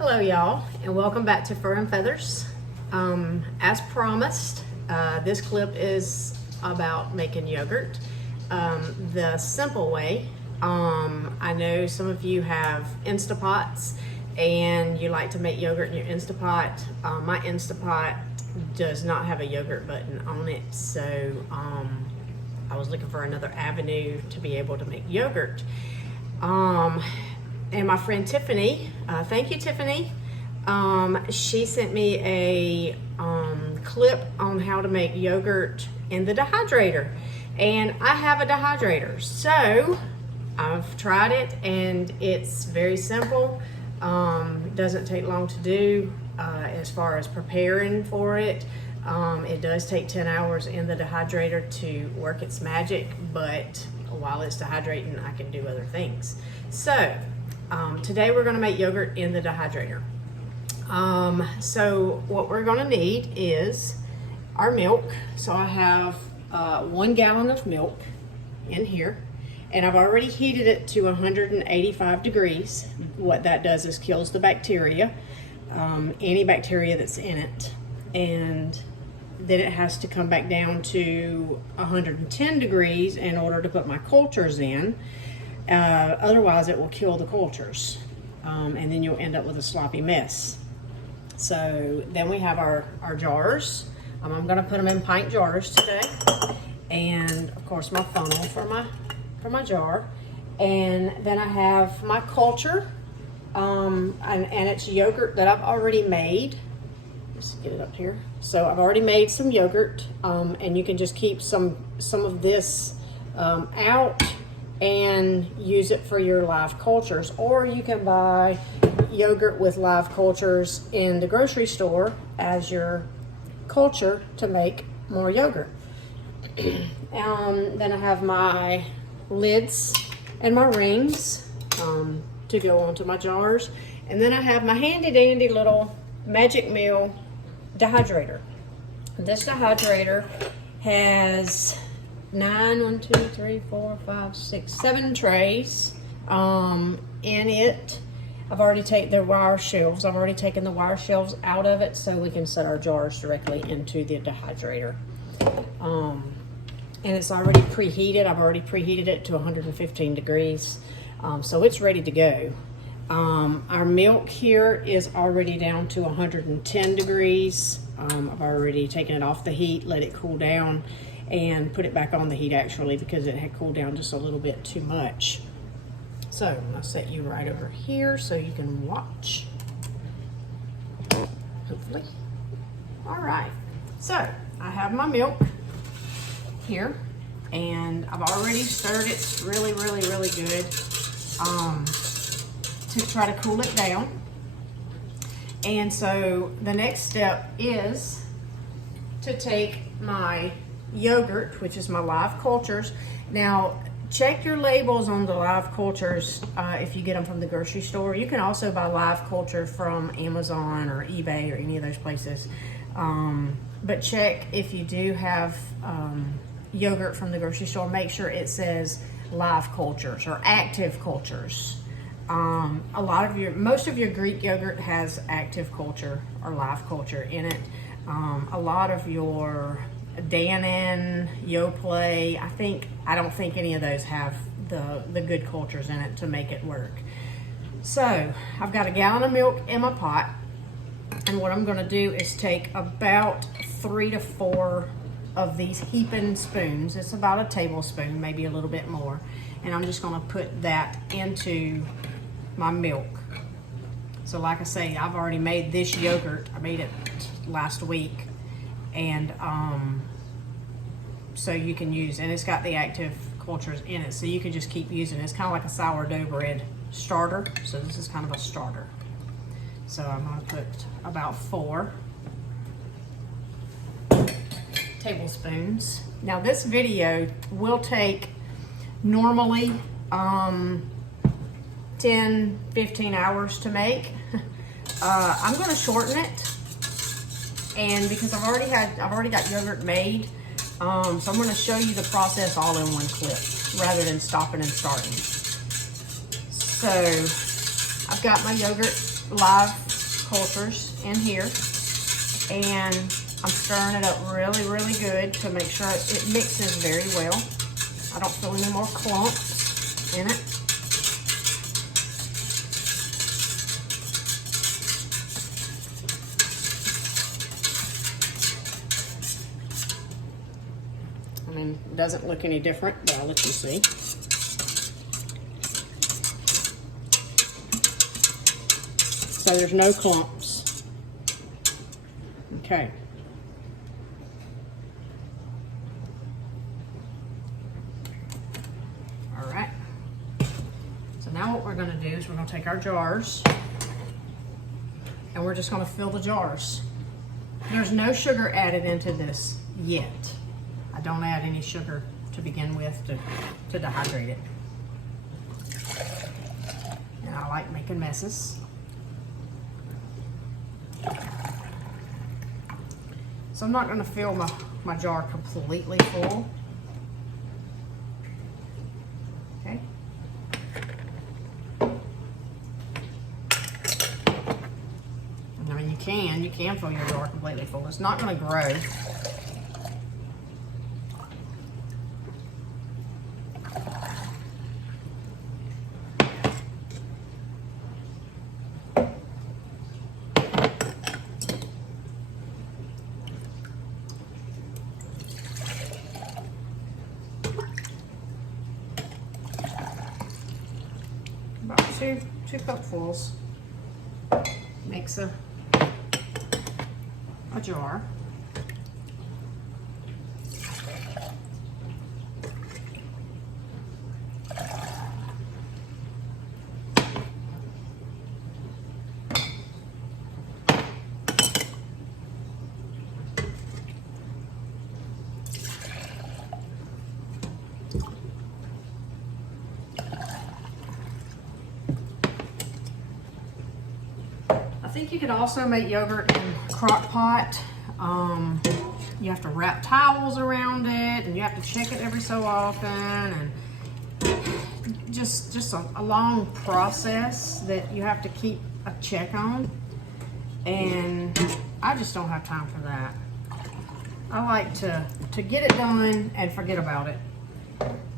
Hello y'all, and welcome back to Fur and Feathers. As promised, this clip is about making yogurt the simple way. I know some of you have Instapots and you like to make yogurt in your Instapot. My Instapot does not have a yogurt button on it, so I was looking for another avenue to be able to make yogurt. And my friend Tiffany, thank you Tiffany, she sent me a clip on how to make yogurt in the dehydrator. And I have a dehydrator, so I've tried it and it's very simple. It doesn't take long to do as far as preparing for it. It does take 10 hours in the dehydrator to work its magic, but while it's dehydrating, I can do other things. So today we're going to make yogurt in the dehydrator. So what we're going to need is our milk. So I have 1 gallon of milk in here, and I've already heated it to 185 degrees. What that does is kills the bacteria, any bacteria that's in it, and then it has to come back down to 110 degrees in order to put my cultures in. Otherwise it will kill the cultures, and then you'll end up with a sloppy mess. So then we have our jars. I'm going to put them in pint jars today, and of course my funnel for my jar, and then I have my culture, and it's yogurt that I've already made. Let's get it up here. So I've already made some yogurt, and you can just keep some of this out and use it for your live cultures, or you can buy yogurt with live cultures in the grocery store as your culture to make more yogurt. Then I have my lids and my rings to go onto my jars, and then I have my handy dandy little Magic Meal dehydrator. This dehydrator has 7 trays in it. I've already taken the wire shelves. I've already taken the wire shelves out of it so we can set our jars directly into the dehydrator. And it's already preheated. I've already preheated it to 115 degrees. So it's ready to go. Our milk here is already down to 110 degrees. I've already taken it off the heat, let it cool down, and put it back on the heat actually because it had cooled down just a little bit too much. So I'm going to set you right over here so you can watch, hopefully. All right, so I have my milk here, and I've already stirred it really good to try to cool it down. And so the next step is to take my yogurt, which is my live cultures. Now check your labels on the live cultures if you get them from the grocery store. You can also buy live culture from Amazon or eBay or any of those places, but check if you do have yogurt from the grocery store, make sure it says live cultures or active cultures. Most of your Greek yogurt has active culture or live culture in it. A lot of your Dannon, Yoplait, I don't think any of those have the good cultures in it to make it work. So I've got 1 gallon of milk in my pot, and what I'm going to do is take about 3 to 4 of these heaping spoons. It's about a tablespoon, maybe a little bit more, and I'm just going to put that into my milk. So like I say, I've already made this yogurt. I made it last week, and so you can use, and it's got the active cultures in it, so you can just keep using it. It's kind of like a sourdough bread starter, so this is kind of a starter. So I'm going to put about 4 tablespoons. Now this video will take normally 10-15 hours to make. I'm going to shorten it, and because I've already got yogurt made, so I'm going to show you the process all in one clip rather than stopping and starting. So I've got my yogurt live cultures in here, and I'm stirring it up really, really good to make sure it mixes very well. I don't feel any more clumps in it. I mean, it doesn't look any different, but I'll let you see. So there's no clumps. Okay. All right. So now what we're going to do is we're going to take our jars and we're just going to fill the jars. There's no sugar added into this yet. I don't add any sugar to begin with to dehydrate it. And I like making messes. So I'm not going to fill my jar completely full. Okay. I mean, you can fill your jar completely full. It's not going to grow. About two cupfuls makes a jar. I think you could also make yogurt in a crock pot. You have to wrap towels around it, and you have to check it every so often, and just a long process that you have to keep a check on. And I just don't have time for that. I like to get it done and forget about it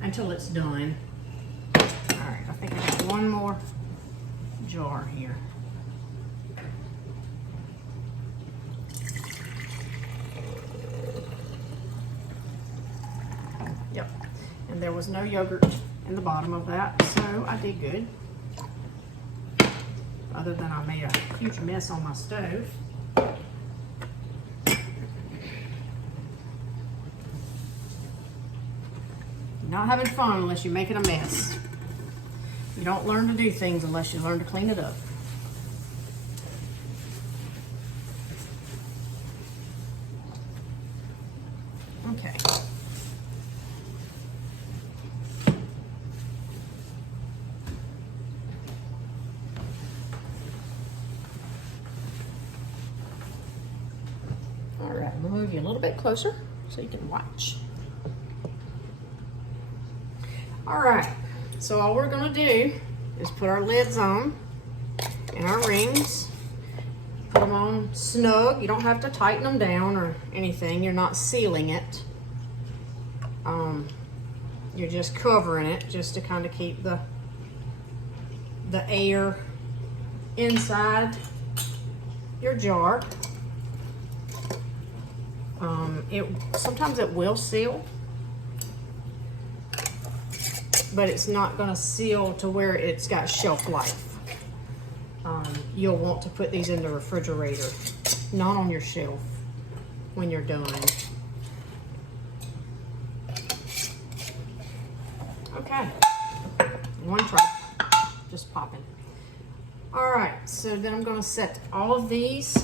until it's done. All right, I think I have one more jar here. Yep, and there was no yogurt in the bottom of that, so I did good. Other than I made a huge mess on my stove. You're not having fun unless you're making a mess. You don't learn to do things unless you learn to clean it up. Okay. All right, I'm gonna move you a little bit closer so you can watch. All right, so all we're gonna do is put our lids on and our rings, put them on snug. You don't have to tighten them down or anything. You're not sealing it. You're just covering it just to kind of keep the air inside your jar. Sometimes it will seal, but it's not going to seal to where it's got shelf life. You'll want to put these in the refrigerator, not on your shelf when you're done. Okay, one try, just popping. All right, so then I'm going to set all of these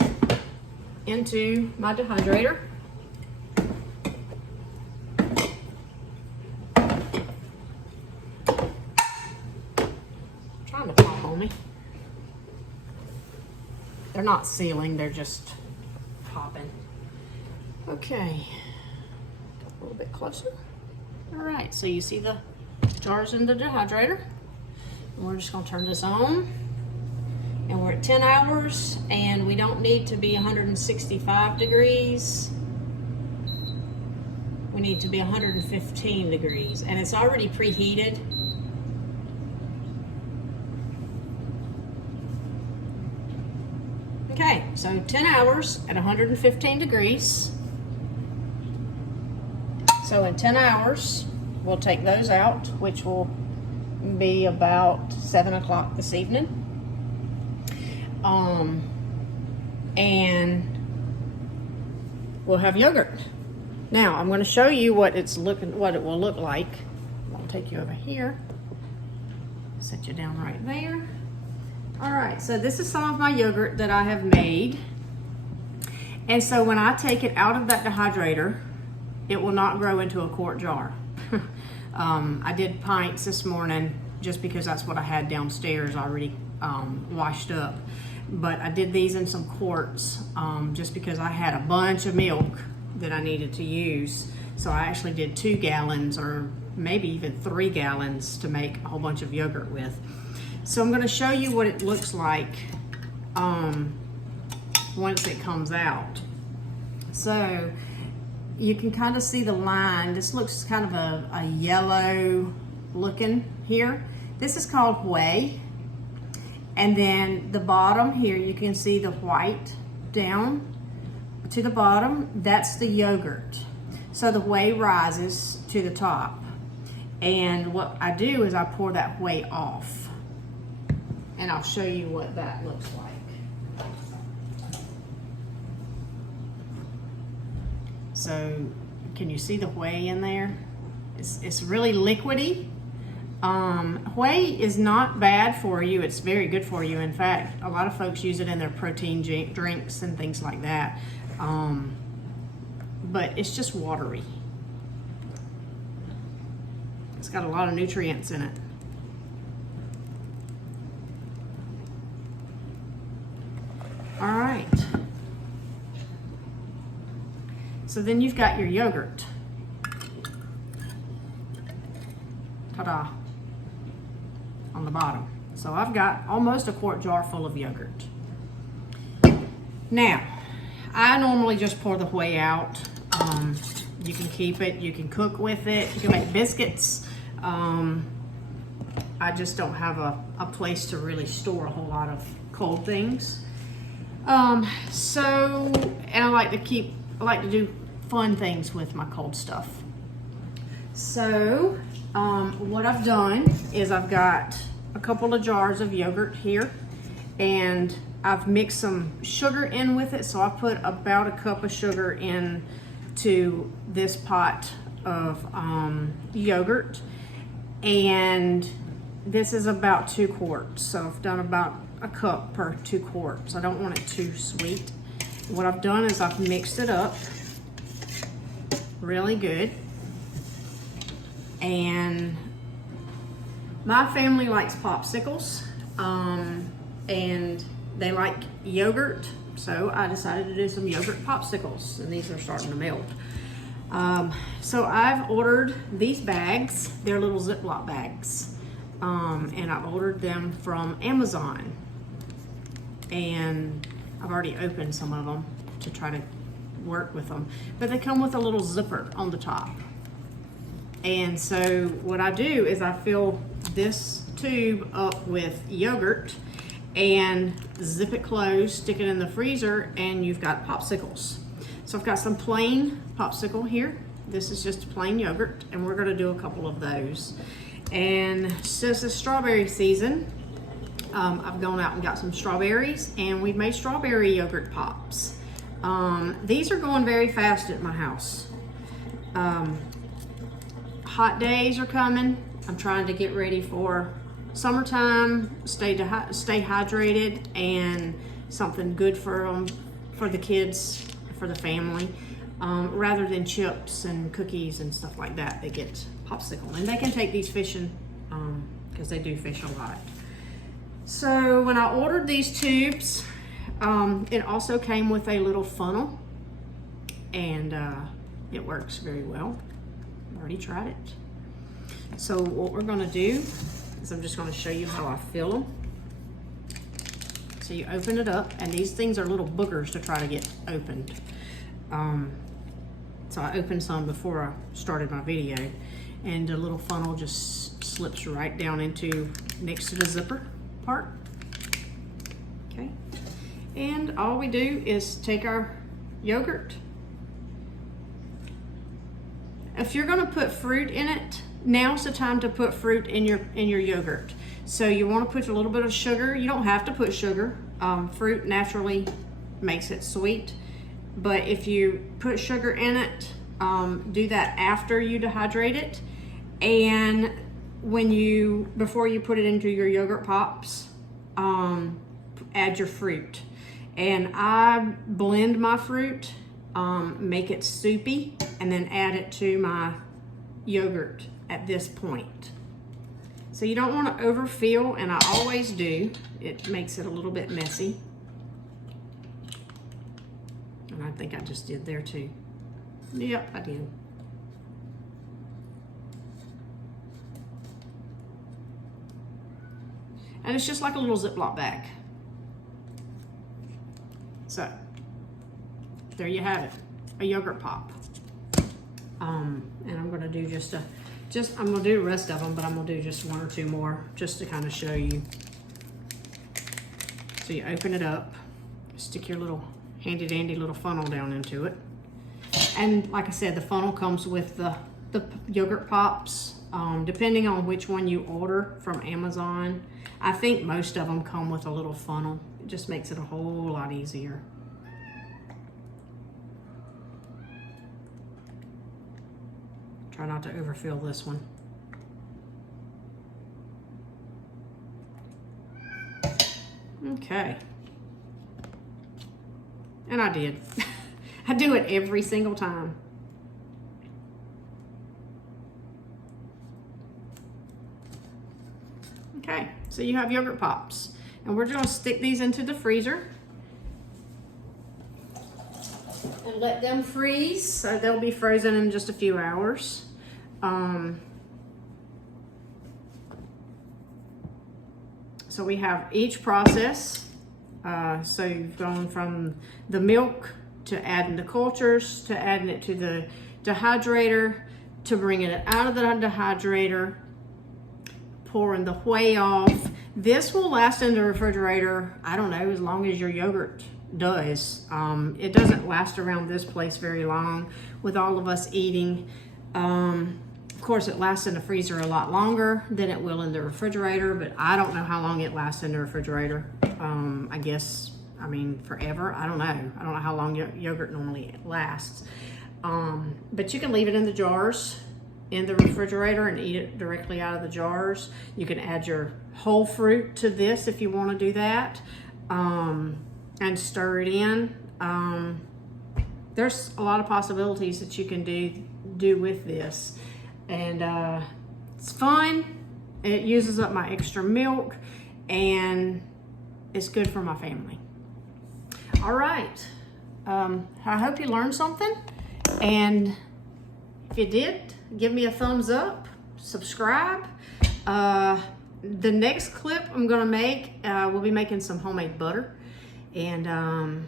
into my dehydrator. Trying to pop on me. They're not sealing, they're just popping. Okay, a little bit closer. All right, so you see the jars in the dehydrator. And we're just gonna turn this on. And at 10 hours, and we don't need to be 165 degrees. We need to be 115 degrees, and it's already preheated. Okay, so 10 hours at 115 degrees. So in 10 hours, we'll take those out, which will be about 7 o'clock this evening. And we'll have yogurt. Now I'm going to show you what it will look like. I'll take you over here. Set you down right there. All right, so this is some of my yogurt that I have made. And so when I take it out of that dehydrator, it will not grow into a quart jar. I did pints this morning just because that's what I had downstairs already washed up. But I did these in some quarts just because I had a bunch of milk that I needed to use. So I actually did 2 gallons or maybe even 3 gallons to make a whole bunch of yogurt with. So I'm going to show you what it looks like once it comes out. So you can kind of see the line. This looks kind of a yellow looking here. This is called whey. And then the bottom here, you can see the white down to the bottom. That's the yogurt. So the whey rises to the top. And what I do is I pour that whey off. And I'll show you what that looks like. So can you see the whey in there? It's really liquidy. Whey is not bad for you. It's very good for you. In fact, a lot of folks use it in their protein drinks and things like that. But it's just watery. It's got a lot of nutrients in it. All right. So then you've got your yogurt. Ta-da. On the bottom. So I've got almost a quart jar full of yogurt. Now, I normally just pour the whey out. You can keep it, you can cook with it, you can make biscuits. I just don't have a place to really store a whole lot of cold things. And I like to do fun things with my cold stuff. So what I've done is I've got a couple of jars of yogurt here, and I've mixed some sugar in with it. So I put about a cup of sugar in to this pot of yogurt, and this is about 2 quarts. So I've done about a cup per 2 quarts. I don't want it too sweet. What I've done is I've mixed it up really good. And my family likes popsicles, and they like yogurt, so I decided to do some yogurt popsicles, and these are starting to melt. So I've ordered these bags. They're little Ziploc bags, and I've ordered them from Amazon, and I've already opened some of them to try to work with them, but they come with a little zipper on the top. And so what I do is I fill this tube up with yogurt and zip it closed, stick it in the freezer, and you've got popsicles. So I've got some plain popsicle here. This is just plain yogurt, and we're gonna do a couple of those. And since it's strawberry season, I've gone out and got some strawberries, and we've made strawberry yogurt pops. These are going very fast at my house. Hot days are coming. I'm trying to get ready for summertime, stay hydrated, and something good for the kids, for the family, rather than chips and cookies and stuff like that. They get popsicle, and they can take these fishing because they do fish a lot. So when I ordered these tubes, it also came with a little funnel, and it works very well. I've already tried it. So what we're gonna do is I'm just gonna show you how I fill them. So you open it up, and these things are little boogers to try to get opened. So I opened some before I started my video, and the little funnel just slips right down into next to the zipper part. Okay, and all we do is take our yogurt. If you're going to put fruit in it, now's the time to put fruit in your yogurt. So you want to put a little bit of sugar. You don't have to put sugar. Fruit naturally makes it sweet, but if you put sugar in it, do that after you dehydrate it, and before you put it into your yogurt pops, add your fruit. And I blend my fruit, make it soupy, and then add it to my yogurt at this point. So you don't want to overfill, and I always do. It makes it a little bit messy. And I think I just did there too. Yep, I did. And it's just like a little Ziploc bag. So, there you have it, a yogurt pop. And I'm gonna do I'm gonna do the rest of them, but I'm gonna do just one or two more just to kind of show you. So you open it up, stick your little handy dandy little funnel down into it. And like I said, the funnel comes with the yogurt pops, depending on which one you order from Amazon. I think most of them come with a little funnel. It just makes it a whole lot easier. Try not to overfill this one. Okay. And I did. I do it every single time. Okay, so you have yogurt pops. And we're just gonna stick these into the freezer and let them freeze. So they'll be frozen in just a few hours. So we have each process. So you've gone from the milk to adding the cultures, to adding it to the dehydrator, to bringing it out of the dehydrator, pouring the whey off. This will last in the refrigerator, I don't know, as long as your yogurt does. It doesn't last around this place very long with all of us eating. Of course, it lasts in the freezer a lot longer than it will in the refrigerator, but I don't know how long it lasts in the refrigerator. I guess, I mean, forever. I don't know. I don't know how long yogurt normally lasts. But you can leave it in the jars in the refrigerator and eat it directly out of the jars. You can add your whole fruit to this if you want to do that, and stir it in. There's a lot of possibilities that you can do with this, and it's fun. It uses up my extra milk, and it's good for my family. All right, I hope you learned something, and if you did, give me a thumbs up, subscribe. The next clip I'm gonna make, we'll be making some homemade butter, and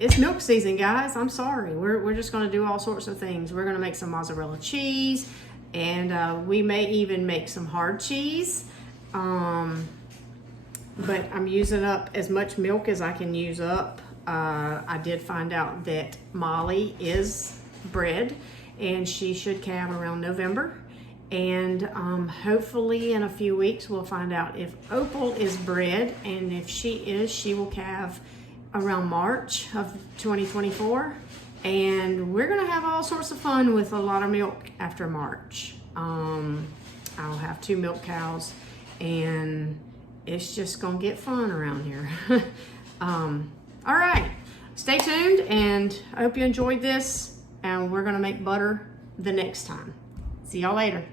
it's milk season, guys. I'm sorry. We're just gonna do all sorts of things. We're gonna make some mozzarella cheese, and we may even make some hard cheese. But I'm using up as much milk as I can use up. I did find out that Molly is bred, and she should calve around November. And hopefully in a few weeks we'll find out if Opal is bred, and if she is, she will calve around March of 2024. And we're gonna have all sorts of fun with a lot of milk after March. I'll have 2 milk cows, and it's just gonna get fun around here. All right, stay tuned, and I hope you enjoyed this, and we're gonna make butter the next time. See y'all later.